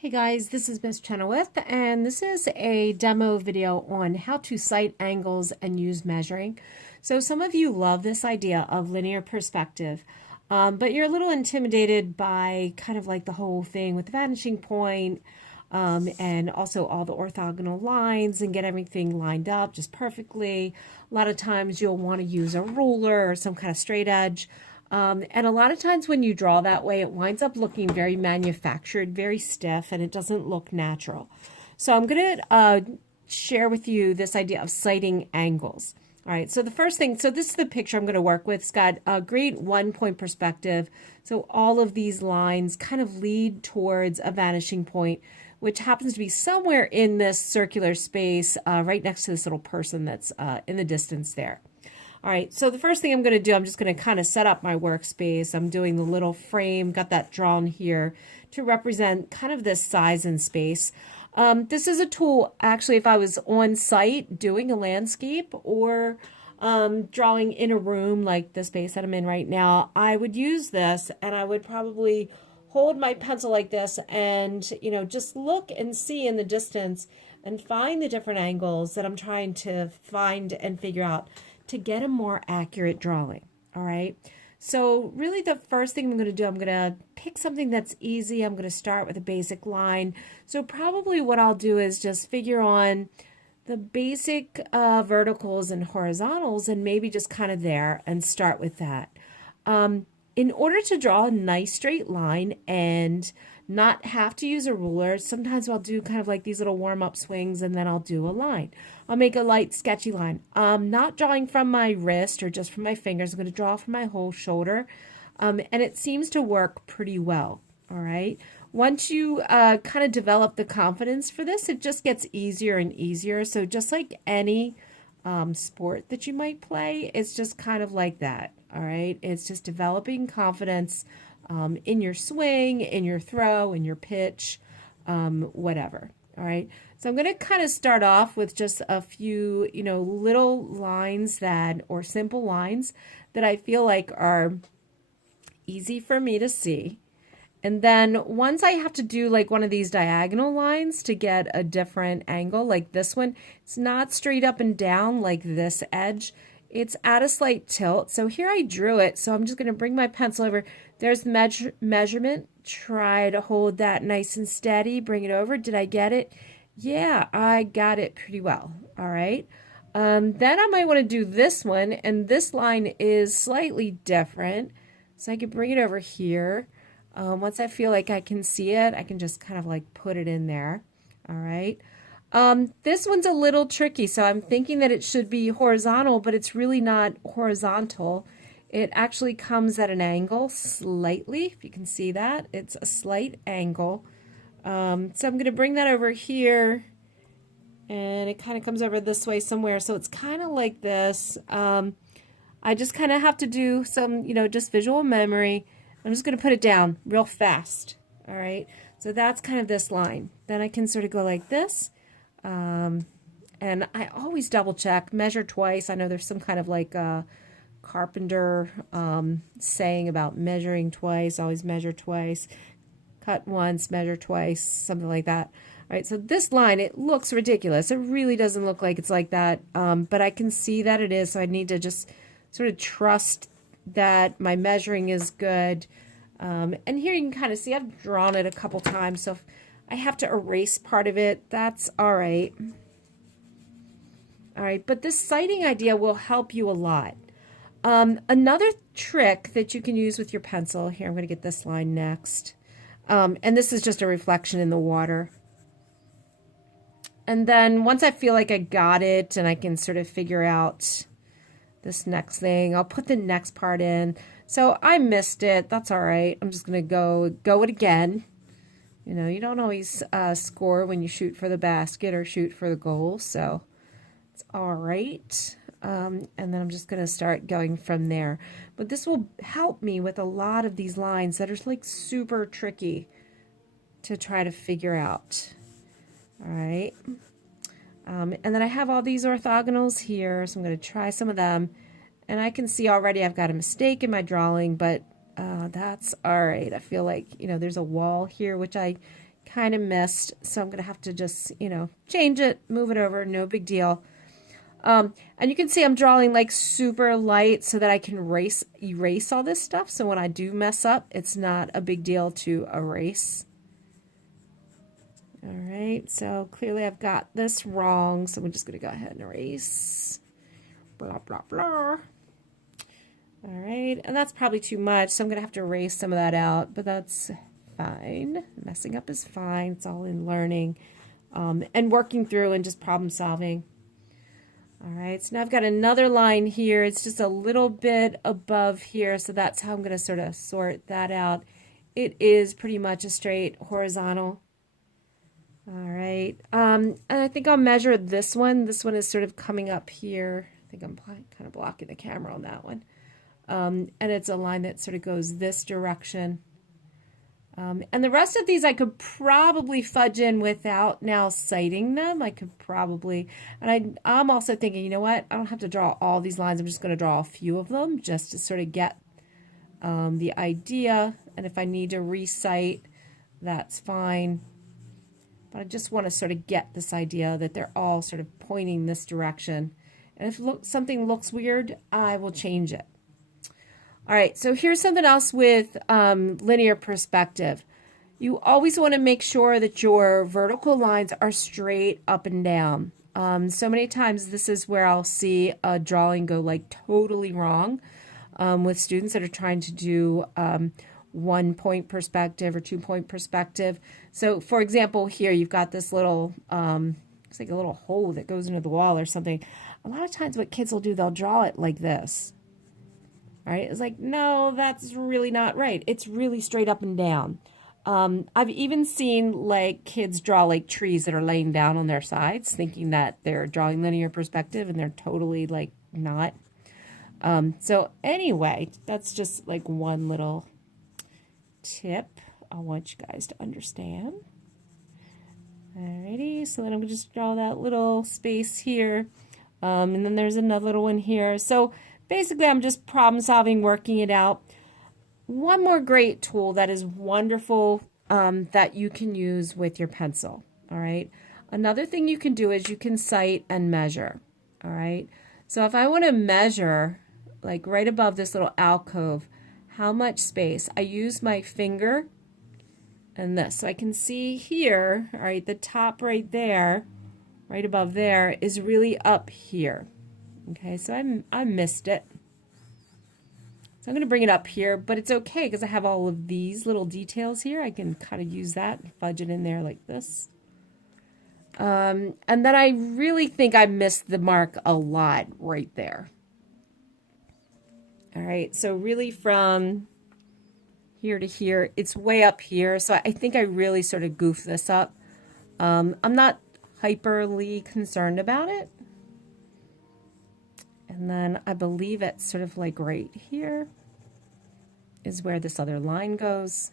Hey guys, this is Miss Chenoweth, and this is a demo video on how to cite angles and use measuring. So some of you love this idea of linear perspective, but you're a little intimidated by kind of like the whole thing with the vanishing point, and also all the orthogonal lines and get everything lined up just perfectly. A lot of times you'll want to use a ruler or some kind of straight edge. And a lot of times when you draw that way, it winds up looking very manufactured, very stiff, and it doesn't look natural. So I'm going to share with you this idea of citing angles. All right, so the first thing, so this is the picture I'm going to work with. It's got a great one-point perspective. So all of these lines kind of lead towards a vanishing point, which happens to be somewhere in this circular space right next to this little person that's in the distance there. All right, so the first thing I'm going to do, I'm just going to kind of set up my workspace. I'm doing the little frame, got that drawn here to represent kind of this size and space. This is a tool, actually, if I was on site doing a landscape or drawing in a room like the space that I'm in right now, I would use this and I would probably hold my pencil like this and, just look and see in the distance and find the different angles that I'm trying to find and figure out to get a more accurate drawing. All right. So really the first thing I'm going to do, I'm going to pick something that's easy. I'm going to start with a basic line. So probably what I'll do is just figure on the basic verticals and horizontals and maybe just kind of there and start with that. In order to draw a nice straight line and not have to use a ruler, sometimes I'll do kind of like these little warm-up swings and then I'll do a line. I'll make a light sketchy line. Not drawing from my wrist or just from my fingers. I'm going to draw from my whole shoulder. And it seems to work pretty well. All right. Once you kind of develop the confidence for this, it just gets easier and easier. So just like any sport that you might play, it's just kind of like that. All right. It's just developing confidence in your swing, in your throw, in your pitch, whatever. All right. So I'm going to kind of start off with just a few, little lines or simple lines that I feel like are easy for me to see. And then once I have to do like one of these diagonal lines to get a different angle, like this one, it's not straight up and down like this edge. It's at a slight tilt. So here I drew it. So I'm just going to bring my pencil over. There's the measurement. Try to hold that nice and steady. Bring it over. Did I get it? Yeah, I got it pretty well. All right. Then I might want to do this one. And this line is slightly different. So I can bring it over here. Once I feel like I can see it, I can just kind of like put it in there. All right. This one's a little tricky, so I'm thinking that it should be horizontal, but it's really not horizontal. It actually comes at an angle slightly, if you can see that. It's a slight angle. So I'm going to bring that over here, and it kind of comes over this way somewhere, so it's kind of like this. I just kind of have to do some, just visual memory. I'm just going to put it down real fast. All right, so that's kind of this line. Then I can sort of go like this. And I always double check, measure twice. I know there's some kind of like carpenter saying about measuring twice, always measure twice, cut once, measure twice, something like that. All right, so this line, it looks ridiculous. It really doesn't look like it's like that, but I can see that it is, so I need to just sort of trust that my measuring is good. And here you can kind of see I've drawn it a couple times, so if I have to erase part of it, that's all right. All right, but this citing idea will help you a lot. Another trick that you can use with your pencil, here I'm going to get this line next, and this is just a reflection in the water. And then once I feel like I got it and I can sort of figure out this next thing, I'll put the next part in. So I missed it, that's all right. I'm just going to go it again. You don't always score when you shoot for the basket or shoot for the goal, so it's all right. And then I'm just going to start going from there. But this will help me with a lot of these lines that are like super tricky to try to figure out. All right. And then I have all these orthogonals here, so I'm going to try some of them. And I can see already I've got a mistake in my drawing, but that's all right. I feel like, there's a wall here, which I kind of missed. So I'm going to have to just, change it, move it over, no big deal. And you can see I'm drawing like super light so that I can erase all this stuff. So when I do mess up, it's not a big deal to erase. All right, so clearly I've got this wrong. So I'm just going to go ahead and erase. Blah, blah, blah. All right, and that's probably too much. So I'm going to have to erase some of that out, but that's fine. Messing up is fine. It's all in learning and working through and just problem solving. All right, so now I've got another line here. It's just a little bit above here, so that's how I'm going to sort of sort that out. It is pretty much a straight horizontal. All right, and I think I'll measure this one. This one is sort of coming up here. I think I'm kind of blocking the camera on that one. And it's a line that sort of goes this direction. And the rest of these I could probably fudge in without now citing them. I could probably, and I'm also thinking, you know what? I don't have to draw all these lines. I'm just going to draw a few of them just to sort of get the idea. And if I need to recite, that's fine. But I just want to sort of get this idea that they're all sort of pointing this direction. And if something looks weird, I will change it. All right, so here's something else with linear perspective. You always want to make sure that your vertical lines are straight up and down. So many times this is where I'll see a drawing go like totally wrong with students that are trying to do 1-point perspective or 2-point perspective. So for example, here you've got this little, it's like a little hole that goes into the wall or something. A lot of times what kids will do, they'll draw it like this. All right, it's like, no, that's really not right. It's really straight up and down. I've even seen like kids draw like trees that are laying down on their sides, thinking that they're drawing linear perspective, and they're totally like not. So anyway, that's just like one little tip I want you guys to understand. Alrighty, so then I'm gonna just draw that little space here, and then there's another little one here. So basically, I'm just problem solving, working it out. One more great tool that is wonderful that you can use with your pencil. All right. Another thing you can do is you can cite and measure. All right. So if I want to measure, like right above this little alcove, how much space, I use my finger and this. So I can see here, all right, the top right there, right above there, is really up here. Okay, so I missed it. So I'm going to bring it up here, but it's okay because I have all of these little details here. I can kind of use that and fudge it in there like this. And then I really think I missed the mark a lot right there. All right, so really from here to here, it's way up here. So I think I really sort of goofed this up. I'm not hyperly concerned about it. And then I believe it's sort of like right here is where this other line goes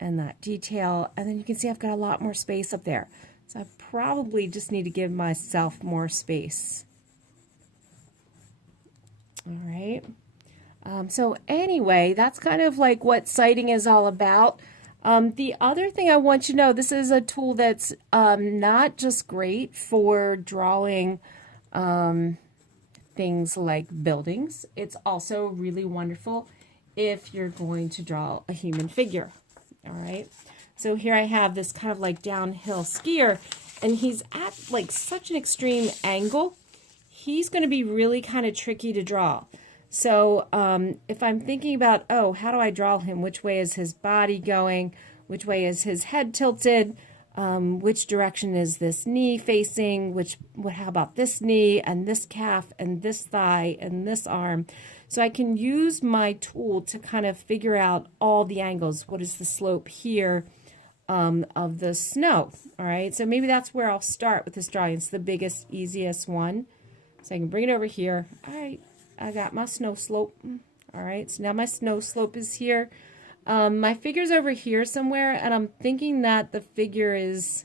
and that detail. And then you can see I've got a lot more space up there. So I probably just need to give myself more space. All right. So anyway, that's kind of like what citing is all about. The other thing I want you to know, this is a tool that's not just great for drawing things like buildings. It's also really wonderful if you're going to draw a human figure. All right. So here I have this kind of like downhill skier, and he's at like such an extreme angle. He's going to be really kind of tricky to draw. So if I'm thinking about, oh, how do I draw him? Which way is his body going? Which way is his head tilted? Which direction is this knee facing? How about this knee and this calf and this thigh and this arm? So I can use my tool to kind of figure out all the angles. What is the slope here of the snow? All right, so maybe that's where I'll start with this drawing. It's the biggest, easiest one. So I can bring it over here. All right, I got my snow slope. All right, so now my snow slope is here. My figure's over here somewhere, and I'm thinking that the figure is,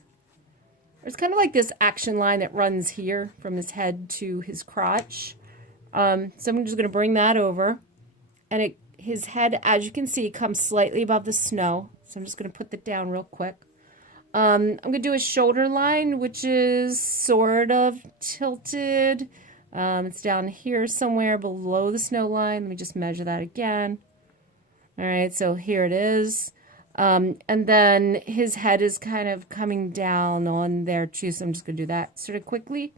there's kind of like this action line that runs here from his head to his crotch. So I'm just going to bring that over, and his head, as you can see, comes slightly above the snow. So I'm just going to put that down real quick. I'm going to do a shoulder line, which is sort of tilted. It's down here somewhere below the snow line. Let me just measure that again. All right, so here it is. And then his head is kind of coming down on there too, so I'm just going to do that sort of quickly.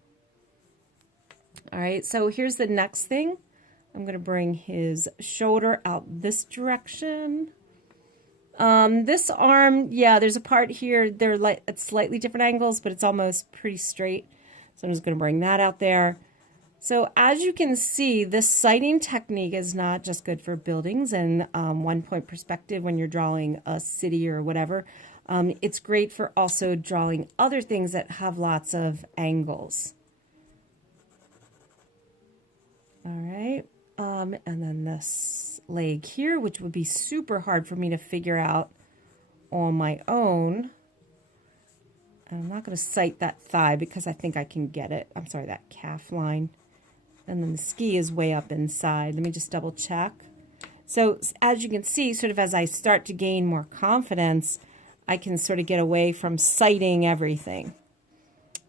All right, so here's the next thing. I'm going to bring his shoulder out this direction. This arm, yeah, there's a part here, they're like at slightly different angles, but it's almost pretty straight. So I'm just going to bring that out there. So as you can see, this sighting technique is not just good for buildings and one-point perspective when you're drawing a city or whatever. It's great for also drawing other things that have lots of angles. All right, and then this leg here, which would be super hard for me to figure out on my own. And I'm not going to cite that thigh because I think I can get it. I'm sorry, that calf line. And then the ski is way up inside. Let me just double check. So as you can see, sort of as I start to gain more confidence, I can sort of get away from citing everything.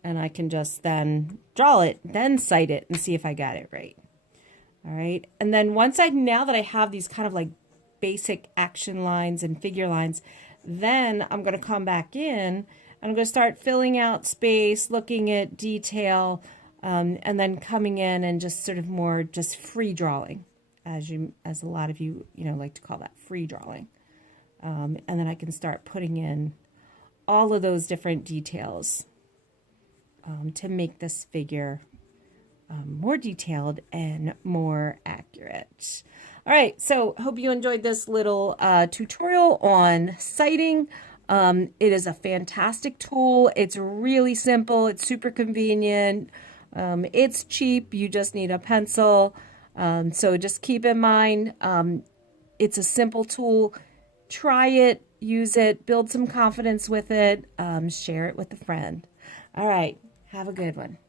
And I can just then draw it, then cite it and see if I got it right. All right. And then now that I have these kind of like basic action lines and figure lines, then I'm going to come back in. I'm going to start filling out space, looking at detail, and then coming in and just sort of more just free drawing, as a lot of you like to call that, free drawing. And then I can start putting in all of those different details to make this figure more detailed and more accurate. All right, so hope you enjoyed this little tutorial on citing. It is a fantastic tool. It's really simple. It's super convenient. It's cheap. You just need a pencil. So just keep in mind, it's a simple tool. Try it, use it, build some confidence with it, share it with a friend. All right, have a good one.